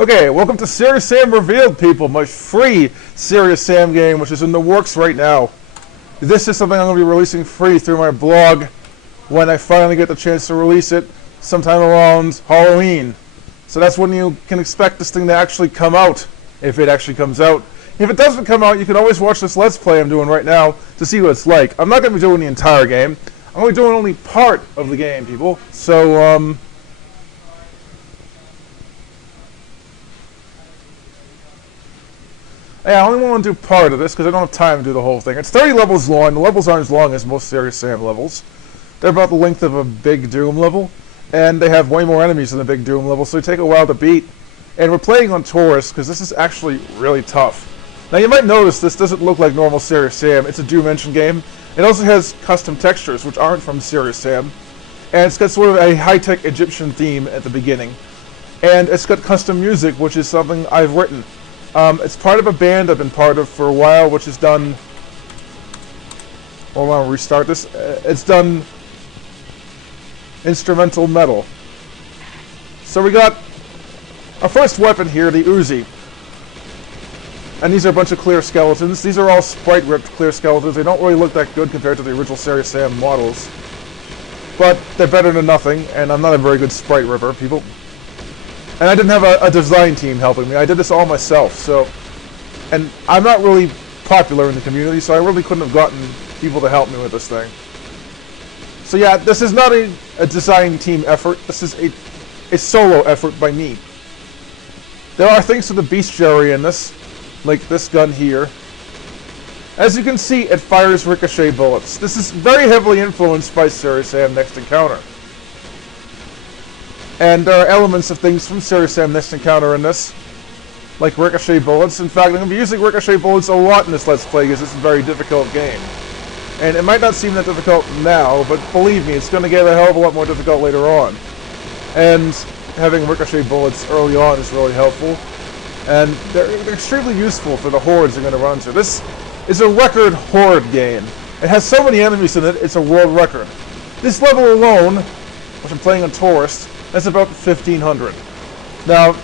Okay, welcome to SeriousSam Revealed, people, my free SeriousSam game, which is in the works right now. This is something I'm going to be releasing free through my blog when I finally get the chance to release it sometime around Halloween. So that's when you can expect this thing to actually come out, if it actually comes out. If it doesn't come out, you can always watch this Let's Play I'm doing right now to see what it's like. I'm not going to be doing the entire game. I'm going to be doing only part of the game, people. So, yeah, I only want to do part of this because I don't have time to do the whole thing. It's 30 levels long. The levels aren't as long as most SeriousSam levels. They're about the length of a big Doom level, and they have way more enemies than the big Doom level, so they take a while to beat. And we're playing on Taurus because this is actually really tough. Now you might notice this doesn't look like normal SeriousSam. It's a Doom engine game. It also has custom textures, which aren't from SeriousSam. And it's got sort of a high-tech Egyptian theme at the beginning. And it's got custom music, which is something I've written. It's part of a band I've been part of for a while, which has done... Hold on, I'll restart this. It's done instrumental metal. So we got our first weapon here, the Uzi. And these are a bunch of clear skeletons. These are all sprite-ripped clear skeletons. They don't really look that good compared to the original SeriousSam models. But they're better than nothing, and I'm not a very good sprite ripper, people. And I didn't have a design team helping me. I did this all myself, so... And I'm not really popular in the community, so I really couldn't have gotten people to help me with this thing. So yeah, this is not a design team effort. This is a solo effort by me. There are things to the beastiary in this, like this gun here. As you can see, it fires ricochet bullets. This is very heavily influenced by SeriousSam Next Encounter. And there are elements of things from SeriousSam Next Encounter in this, like ricochet bullets. In fact, I'm going to be using ricochet bullets a lot in this Let's Play because it's a very difficult game. And it might not seem that difficult now, but believe me, it's going to get a hell of a lot more difficult later on. And having ricochet bullets early on is really helpful. And they're extremely useful for the hordes you're going to run into. This is a record horde game. It has so many enemies in it, it's a world record. This level alone, which I'm playing on Taurus, that's about 1,500. Now,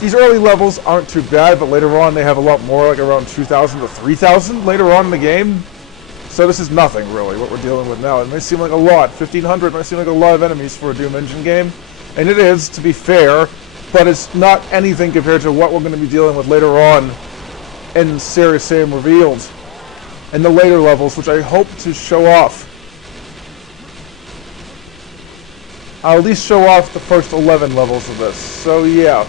these early levels aren't too bad, but later on they have a lot more, like around 2,000 to 3,000 later on in the game. So this is nothing, really, what we're dealing with now. It may seem like a lot. 1,500 might seem like a lot of enemies for a Doom engine game. And it is, to be fair, but it's not anything compared to what we're going to be dealing with later on in SeriousSam Revealed. In the later levels, which I hope to show off. I'll at least show off the first 11 levels of this, so yeah.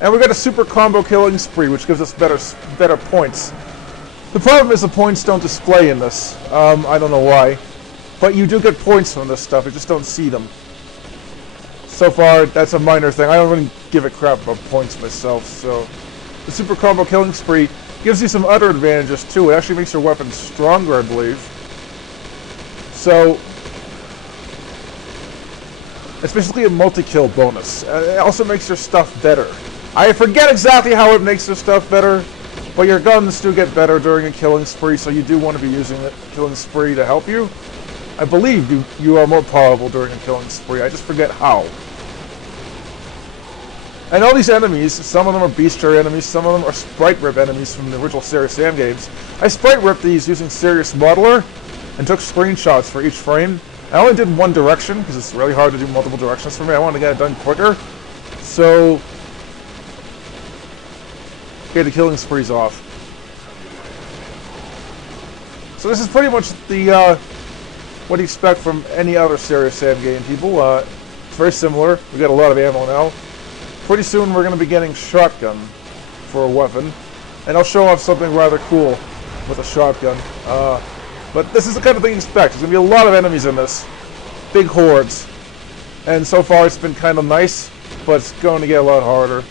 And we got a super combo killing spree, which gives us better points. The problem is the points don't display in this. I don't know why. But you do get points from this stuff, you just don't see them. So far, that's a minor thing. I don't really give a crap about points myself, so... The super combo killing spree gives you some other advantages too. It actually makes your weapon stronger, I believe. So, it's basically a multi-kill bonus. It also makes your stuff better. I forget exactly how it makes your stuff better, but your guns do get better during a killing spree, so you do want to be using the killing spree to help you. I believe you are more powerful during a killing spree. I just forget how. And all these enemies, some of them are beastiary enemies, some of them are sprite-rip enemies from the original SeriousSam games. I sprite-ripped these using Sirius Modeler and took screenshots for each frame. I only did one direction because it's really hard to do multiple directions for me. I wanted to get it done quicker. So, get the killing sprees off. So this is pretty much the what you expect from any other SeriousSam game, people. It's very similar. We got a lot of ammo now. Pretty soon we're going to be getting shotgun for a weapon, and I'll show off something rather cool with a shotgun. But this is the kind of thing you expect. There's going to be a lot of enemies in this, big hordes, and so far it's been kind of nice, but it's going to get a lot harder.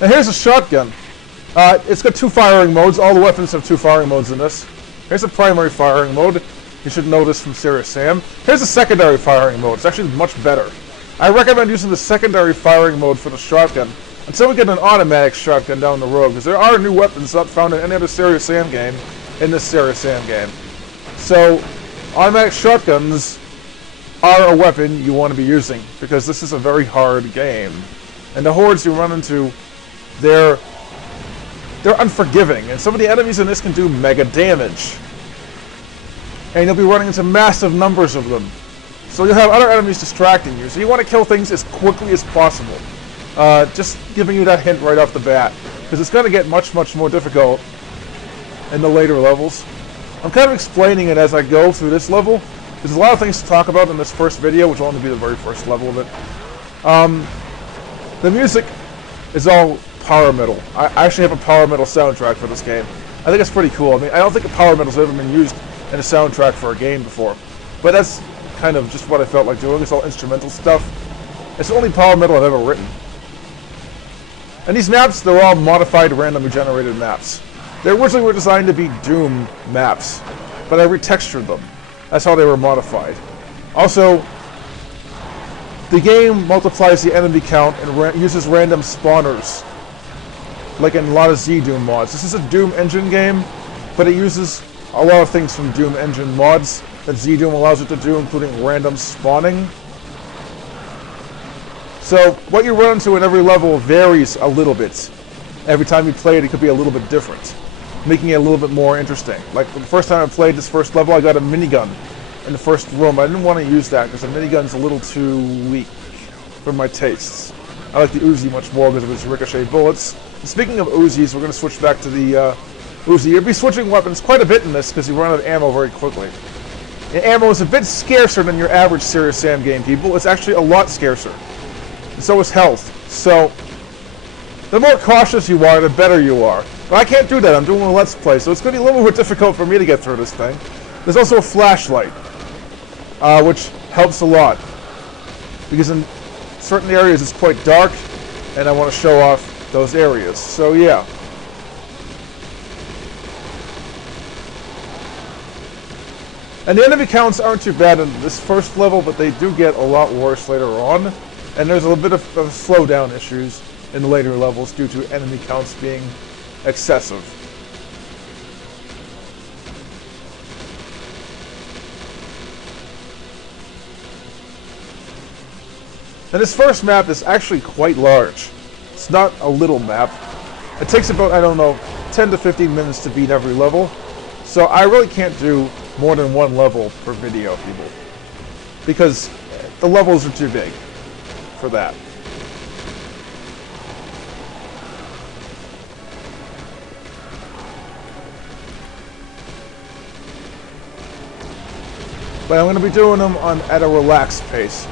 Now here's a shotgun. It's got two firing modes. All the weapons have two firing modes in this. Here's a primary firing mode. You should know this from SeriousSam. Here's a secondary firing mode. It's actually much better. I recommend using the secondary firing mode for the shotgun. until we get an automatic shotgun down the road, because there are new weapons not found in any other SeriousSam game in this SeriousSam game. So, automatic shotguns are a weapon you want to be using, because this is a very hard game. And the hordes you run into, they're unforgiving, and some of the enemies in this can do mega damage. And you'll be running into massive numbers of them. So you'll have other enemies distracting you, so you want to kill things as quickly as possible. Just giving you that hint right off the bat, because it's going to get much, much more difficult in the later levels. I'm kind of explaining it as I go through this level. There's a lot of things to talk about in this first video, which will only be the very first level of it. The music is all power metal. I actually have a power metal soundtrack for this game. I think it's pretty cool. I mean, I don't think a power metal's ever been used in a soundtrack for a game before, but that's kind of just what I felt like doing. It's all instrumental stuff. It's the only power metal I've ever written. And these maps, they're all modified, randomly generated maps. They originally were designed to be Doom maps, but I retextured them. That's how they were modified. Also, the game multiplies the enemy count and uses random spawners, like in a lot of Gzdoom mods. This is a Doom engine game, but it uses a lot of things from Doom engine mods that Gzdoom allows it to do, including random spawning. So, what you run into in every level varies a little bit. Every time you play it, it could be a little bit different, making it a little bit more interesting. Like, the first time I played this first level, I got a minigun in the first room. I didn't want to use that because the minigun's a little too weak for my tastes. I like the Uzi much more because of its ricochet bullets. And speaking of Uzis, we're going to switch back to the Uzi. You'll be switching weapons quite a bit in this because you run out of ammo very quickly. And ammo is a bit scarcer than your average SeriousSam game, people. It's actually a lot scarcer. And so is health. So, the more cautious you are, the better you are. But I can't do that. I'm doing a Let's Play, so it's going to be a little more difficult for me to get through this thing. There's also a flashlight, which helps a lot. Because in certain areas it's quite dark, and I want to show off those areas. So, yeah. And the enemy counts aren't too bad in this first level, but they do get a lot worse later on. And there's a little bit of slowdown issues in the later levels due to enemy counts being excessive. And this first map is actually quite large. It's not a little map. It takes about, I don't know, 10 to 15 minutes to beat every level. So I really can't do more than one level per video, people. Because the levels are too big for that. But I'm going to be doing them at a relaxed pace.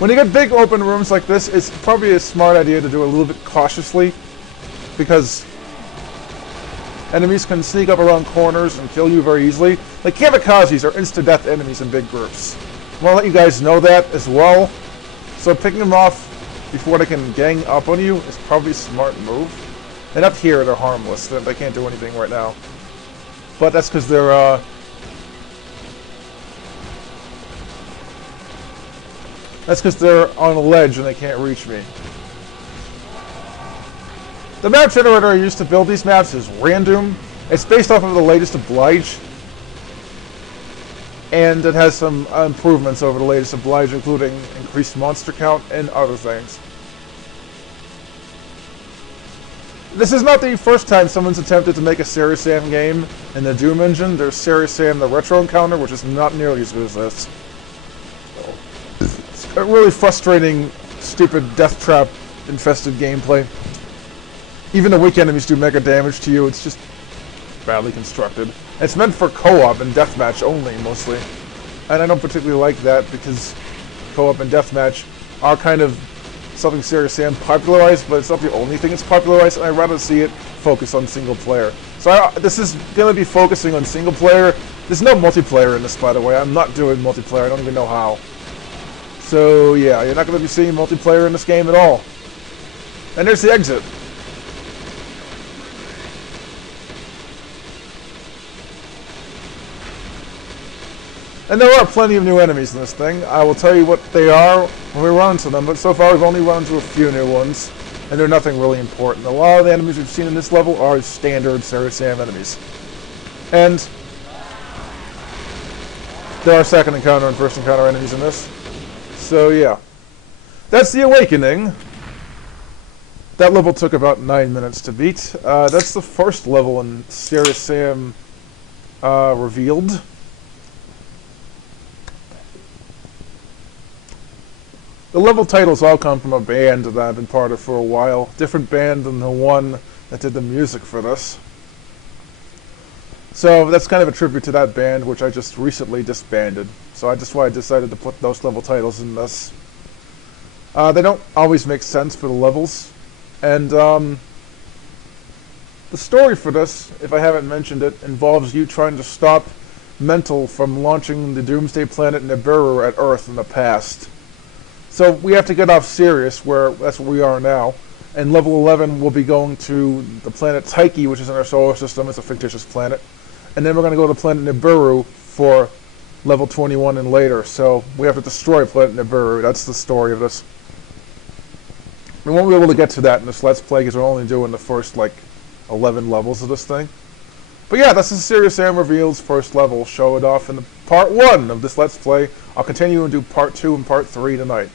When you get big open rooms like this, it's probably a smart idea to do it a little bit cautiously, because enemies can sneak up around corners and kill you very easily. Like, kamikazes are insta-death enemies in big groups. I want to let you guys know that as well. So picking them off before they can gang up on you is probably a smart move. And up here, they're harmless. They can't do anything right now. But that's because they're, that's because they're on a ledge and they can't reach me. The map generator I used to build these maps is Randoom. It's based off of the latest Oblige. And it has some improvements over the latest Oblige, including increased monster count and other things. This is not the first time someone's attempted to make a SeriousSam game in the Doom engine. There's SeriousSam the Retro Encounter, which is not nearly as good as this. It's a really frustrating, stupid, death trap infested gameplay. Even the weak enemies do mega damage to you. It's just badly constructed. It's meant for co-op and deathmatch only, mostly. And I don't particularly like that because co-op and deathmatch are kind of something SeriousSam popularized, but it's not the only thing it's popularized, and I'd rather see it focus on single player. So this is going to be focusing on single player. There's no multiplayer in this, by the way. I'm not doing multiplayer. I don't even know how. So yeah, you're not going to be seeing multiplayer in this game at all. And there's the exit. And there are plenty of new enemies in this thing. I will tell you what they are when we run into them, but so far we've only run into a few new ones, and they're nothing really important. A lot of the enemies we've seen in this level are standard SeriousSam enemies. And there are second encounter and first encounter enemies in this. So yeah. That's the Awakening. That level took about 9 minutes to beat. That's the first level in SeriousSam Revealed. The level titles all come from a band that I've been part of for a while. Different band than the one that did the music for this. So that's kind of a tribute to that band, which I just recently disbanded. So that's why I decided to put those level titles in this. They don't always make sense for the levels. And the story for this, if I haven't mentioned it, involves you trying to stop Mental from launching the doomsday planet Nibiru at Earth in the past. So we have to get off Sirius, where that's where we are now, and level 11 will be going to the planet Tyche, which is in our solar system. It's a fictitious planet. And then we're going to go to planet Nibiru for level 21 and later. So we have to destroy planet Nibiru. That's the story of this. We won't be able to get to that in this Let's Play because we're only doing the first, 11 levels of this thing. But yeah, this is SeriousSam Revealed's first level. Show it off in the part 1 of this Let's Play. I'll continue and do part 2 and part 3 tonight.